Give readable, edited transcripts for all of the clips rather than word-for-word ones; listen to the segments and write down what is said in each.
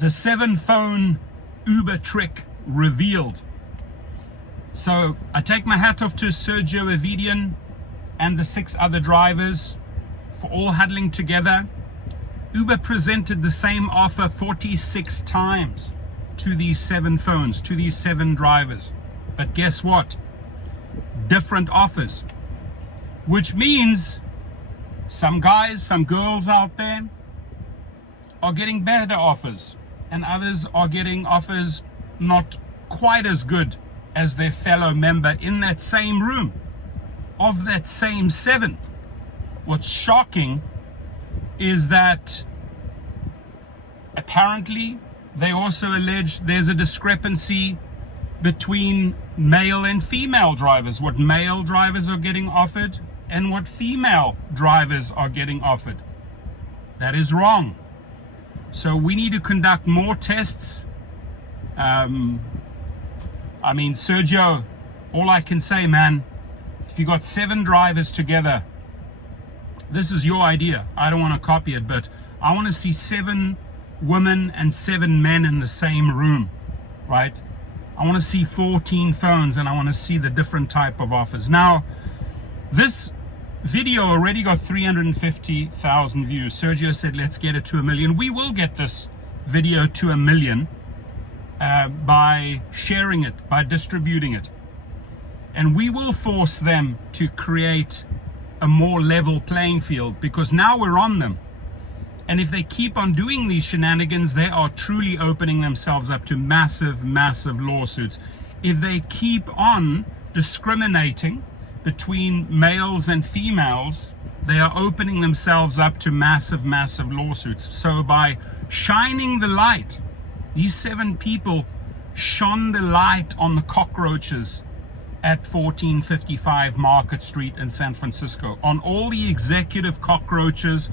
The 7-phone Uber trick revealed. So I take my hat off to Sergio MPU and the 6 other drivers for all huddling together. Uber presented the same offer 46 times to these 7 phones, to these 7 drivers. But guess what? Different offers. Which means some guys, some girls out there are getting better offers, and others are getting offers not quite as good as their fellow member in that same room of that same 7. What's shocking is that apparently they also allege there's a discrepancy between male and female drivers, what male drivers are getting offered and what female drivers are getting offered. That is wrong. So we need to conduct more tests. I mean, Sergio, all I can say, man, if you got 7 drivers together, this is your idea. I don't want to copy it, but I want to see 7 women and 7 men in the same room, right? I want to see 14 phones, and I want to see the different type of offers. Now, this video already got 350,000 views. Sergio said, let's get it to 1 million. We will get this video to 1 million by sharing it, by distributing it. And we will force them to create a more level playing field, because now we're on them. And if they keep on doing these shenanigans, they are truly opening themselves up to massive, massive lawsuits. If they keep on discriminating between males and females, they are opening themselves up to massive, massive lawsuits. So by shining the light, these 7 people shone the light on the cockroaches at 1455 Market Street in San Francisco, on all the executive cockroaches,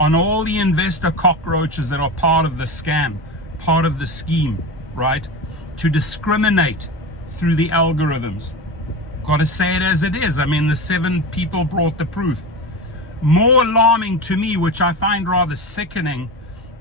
on all the investor cockroaches that are part of the scam, part of the scheme, right? To discriminate through the algorithms. Got to say it as it is. I mean, the 7 people brought the proof. More alarming to me, which I find rather sickening,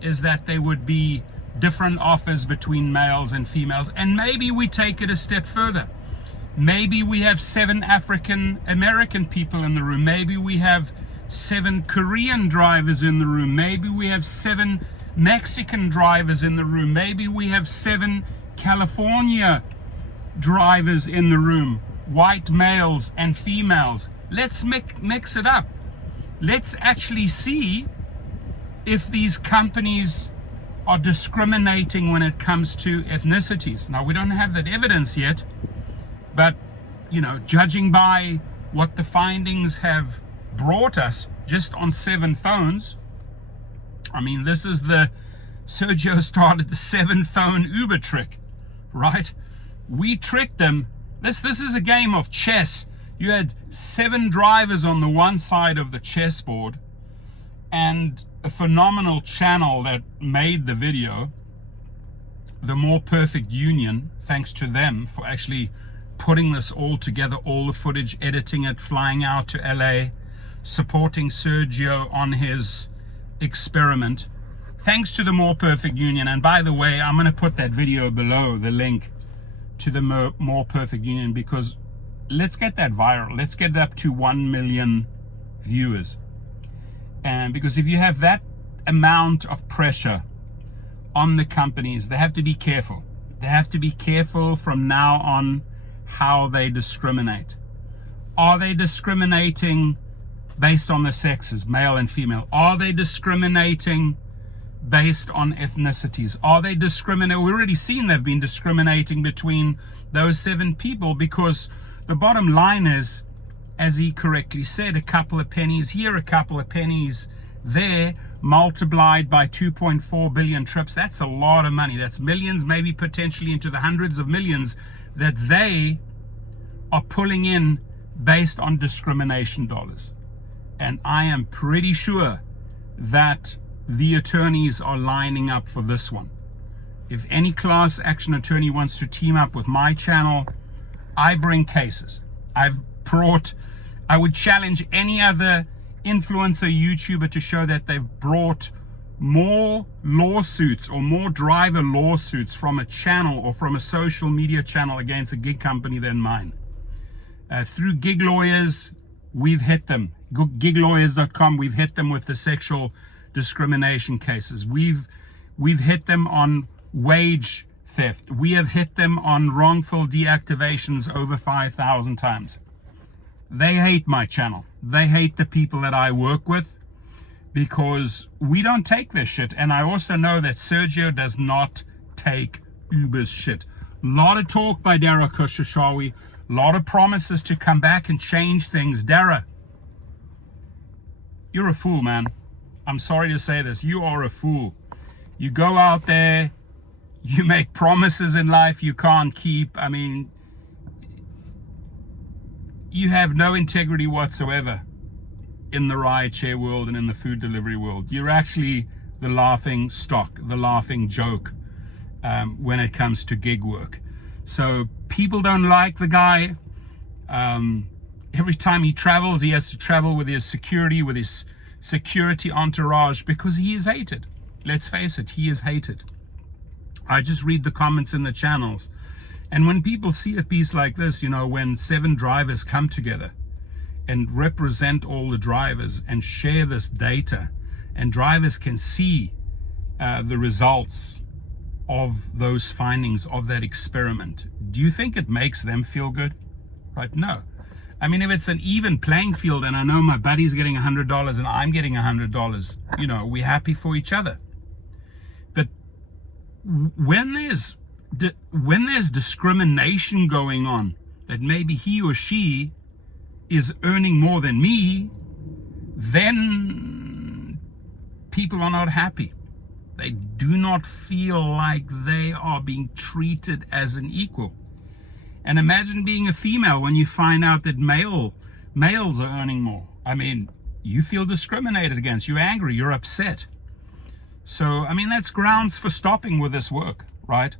is that there would be different offers between males and females. And maybe we take it a step further. Maybe we have 7 African American people in the room. Maybe we have 7 Korean drivers in the room. Maybe we have 7 Mexican drivers in the room. Maybe we have 7 California drivers in the room, white males and females. Let's mix it up. Let's actually see if these companies are discriminating when it comes to ethnicities. Now, we don't have that evidence yet, but, you know, judging by what the findings have brought us just on 7 phones, I mean, this is Sergio started the 7-phone Uber trick, right? We tricked them. This is a game of chess. You had 7 drivers on the one side of the chessboard, and a phenomenal channel that made the video, The More Perfect Union, thanks to them for actually putting this all together, all the footage, editing it, flying out to LA, supporting Sergio on his experiment. Thanks to The More Perfect Union. And by the way, I'm going to put that video below, the link to The More Perfect Union, because let's get that viral. Let's get it up to 1 million viewers. And because if you have that amount of pressure on the companies, they have to be careful. They have to be careful from now on how they discriminate. Are they discriminating based on the sexes, male and female? Are they discriminating based on ethnicities? Are they discriminating? We've already seen they've been discriminating between those 7 people, because the bottom line is, as he correctly said, a couple of pennies here, a couple of pennies there, multiplied by 2.4 billion trips. That's a lot of money. That's millions, maybe potentially into the hundreds of millions that they are pulling in based on discrimination dollars. And I am pretty sure that the attorneys are lining up for this one. If any class action attorney wants to team up with my channel, I bring cases. I would challenge any other influencer YouTuber to show that they've brought more lawsuits or more driver lawsuits from a channel or from a social media channel against a gig company than mine. Through gig lawyers, we've hit them. Giglawyers.com, we've hit them with the sexual discrimination cases. We've hit them on wage theft. We have hit them on wrongful deactivations over 5,000 times. They hate my channel. They hate the people that I work with because we don't take this shit. And I also know that Sergio does not take Uber's shit. A lot of talk by Dara Khosrowshahi, a lot of promises to come back and change things. Dara, you're a fool, man. I'm sorry to say this. You are a fool. You go out there, you make promises in life you can't keep. I mean, you have no integrity whatsoever in the rideshare world and in the food delivery world. You're actually the laughing stock, the laughing joke when it comes to gig work. So people don't like the guy. Every time he travels, he has to travel with his security entourage because he is hated. Let's face it, he is hated. I just read the comments in the channels. And when people see a piece like this, you know, when 7 drivers come together and represent all the drivers and share this data, and drivers can see the results of those findings of that experiment, do you think it makes them feel good? Right? No. I mean, if it's an even playing field and I know my buddy's getting $100 and I'm getting $100, you know, we're happy for each other. But when there's discrimination going on, that maybe he or she is earning more than me, then people are not happy. They do not feel like they are being treated as an equal. And imagine being a female when you find out that males are earning more. I mean, you feel discriminated against, you're angry, you're upset. So, I mean, that's grounds for stopping with this work, right?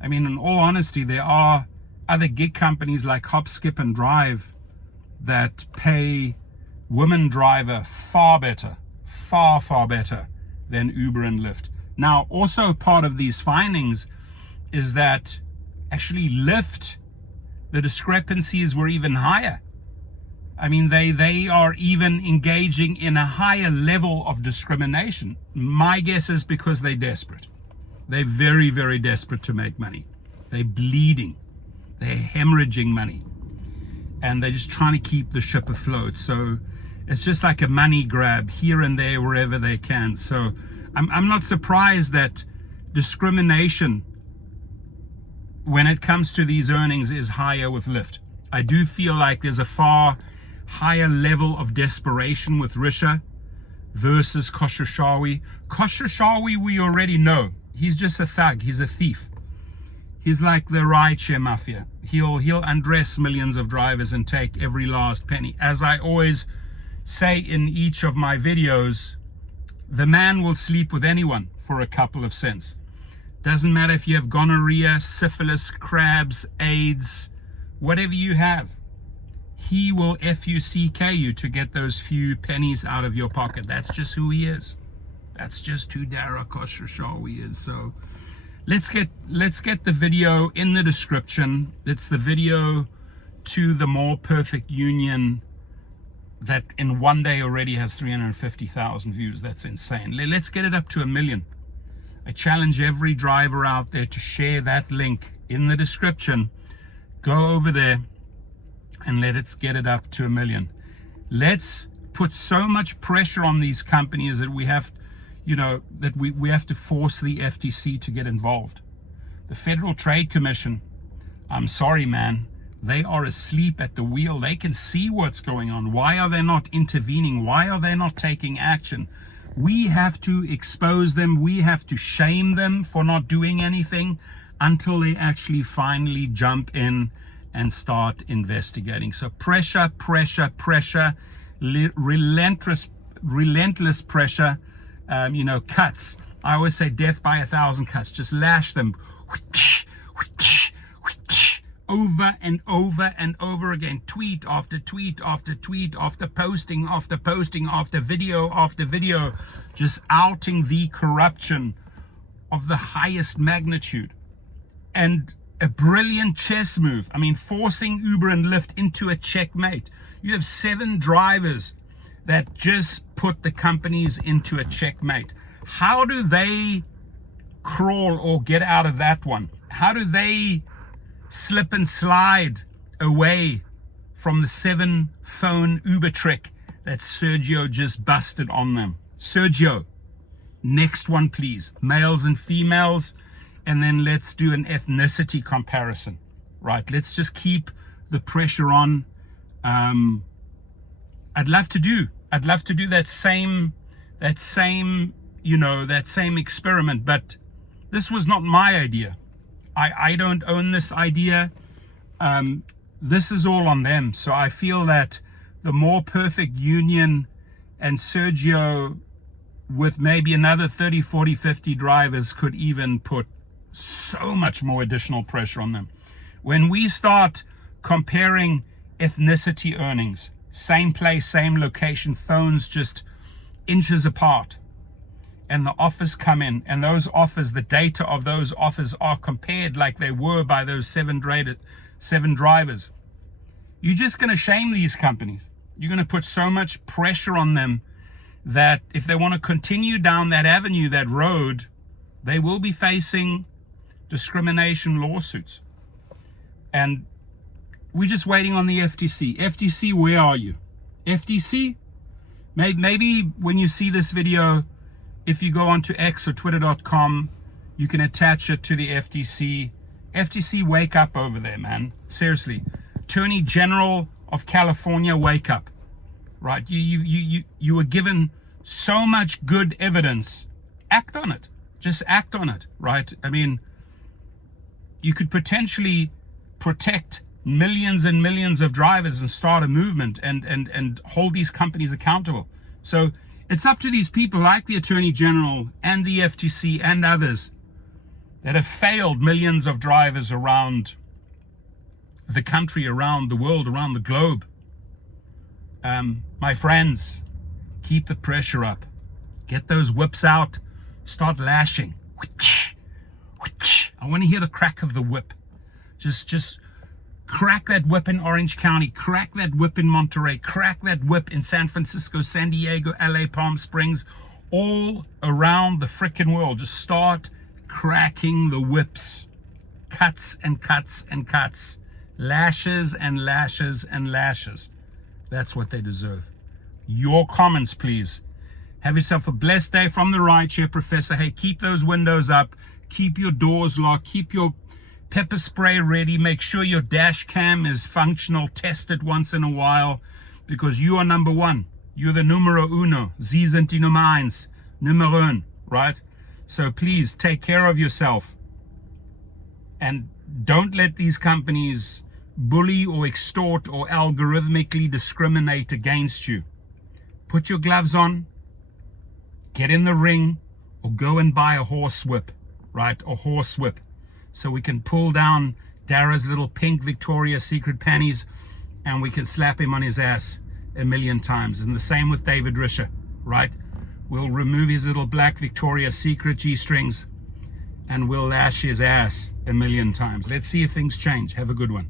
I mean, in all honesty, there are other gig companies like Hop, Skip, and Drive that pay women driver far better, far better than Uber and Lyft. Now, also part of these findings is that actually Lyft, the discrepancies were even higher. I mean, they are even engaging in a higher level of discrimination. My guess is because they're desperate. They're very, very desperate to make money. They're bleeding. They're hemorrhaging money. And they're just trying to keep the ship afloat. So it's just like a money grab here and there, wherever they can. So I'm not surprised that discrimination when it comes to these earnings is higher with Lyft. I do feel like there's a far higher level of desperation with Risha versus Khosrowshahi. Khosrowshahi, we already know. He's just a thug. He's a thief. He's like the rideshare mafia. He'll undress millions of drivers and take every last penny. As I always say in each of my videos, the man will sleep with anyone for a couple of cents. Doesn't matter if you have gonorrhea, syphilis, crabs, AIDS, whatever you have. He will F-U-C-K you to get those few pennies out of your pocket. That's just who he is. That's just who Dara Khosrowshahi is. So let's get the video in the description. It's the video to the More Perfect Union that in one day already has 350,000 views. That's insane. Let's get it up to 1 million. I challenge every driver out there to share that link in the description. Go over there and let's get it up to 1 million. Let's put so much pressure on these companies that we have, you know, that we have to force the FTC to get involved. The Federal Trade Commission, I'm sorry, man, they are asleep at the wheel. They can see what's going on. Why are they not intervening? Why are they not taking action? We have to expose them. We have to shame them for not doing anything until they actually finally jump in and start investigating. So pressure, relentless pressure, cuts. I always say death by 1,000 cuts. Just lash them over and over and over again, tweet after tweet after tweet, after posting after posting, after video, just outing the corruption of the highest magnitude. And a brilliant chess move. I mean, forcing Uber and Lyft into a checkmate. You have 7 drivers that just put the companies into a checkmate. How do they crawl or get out of that one? How do they slip and slide away from the 7-phone Uber trick that Sergio just busted on them? Sergio, next one please. Males and females, and then let's do an ethnicity comparison. Right, let's just keep the pressure on. I'd love to do that same experiment, but this was not my idea. I don't own this idea. This is all on them. So I feel that the more perfect union, and Sergio with maybe another 30, 40, 50 drivers could even put so much more additional pressure on them. When we start comparing ethnicity earnings, same place, same location, phones just inches apart, and the offers come in, and those offers, the data of those offers are compared like they were by those 7 drivers. You're just going to shame these companies. You're going to put so much pressure on them that if they want to continue down that avenue, that road, they will be facing discrimination lawsuits. And we're just waiting on the FTC. FTC, where are you? FTC, maybe when you see this video, if you go onto X or twitter.com, you can attach it to the FTC. FTC, wake up over there, man. Seriously. Attorney General of California, wake up. Right? You were given so much good evidence. Act on it. Just act on it, right? I mean, you could potentially protect millions and millions of drivers and start a movement and hold these companies accountable. So it's up to these people like the Attorney General and the FTC and others that have failed millions of drivers around the country, around the world, around the globe. My friends, keep the pressure up. Get those whips out. Start lashing. I want to hear the crack of the whip. Just crack that whip in Orange County. Crack that whip in Monterey. Crack that whip in San Francisco, San Diego, LA, Palm Springs, all around the frickin' world. Just start cracking the whips. Cuts and cuts and cuts. Lashes and lashes and lashes. That's what they deserve. Your comments, please. Have yourself a blessed day from the Rideshare Professor. Hey, keep those windows up. Keep your doors locked. Keep your pepper spray ready. Make sure your dash cam is functional. Test it once in a while, because you are number one. You're the numero uno. Sie sind die Nummer eins. Nummer un, right? So please take care of yourself. And don't let these companies bully or extort or algorithmically discriminate against you. Put your gloves on, get in the ring, or go and buy a horse whip, right? A horse whip. So we can pull down Dara's little pink Victoria's Secret panties and we can slap him on his ass 1,000,000 times. And the same with David Risher, right? We'll remove his little black Victoria's Secret G-strings and we'll lash his ass 1,000,000 times. Let's see if things change. Have a good one.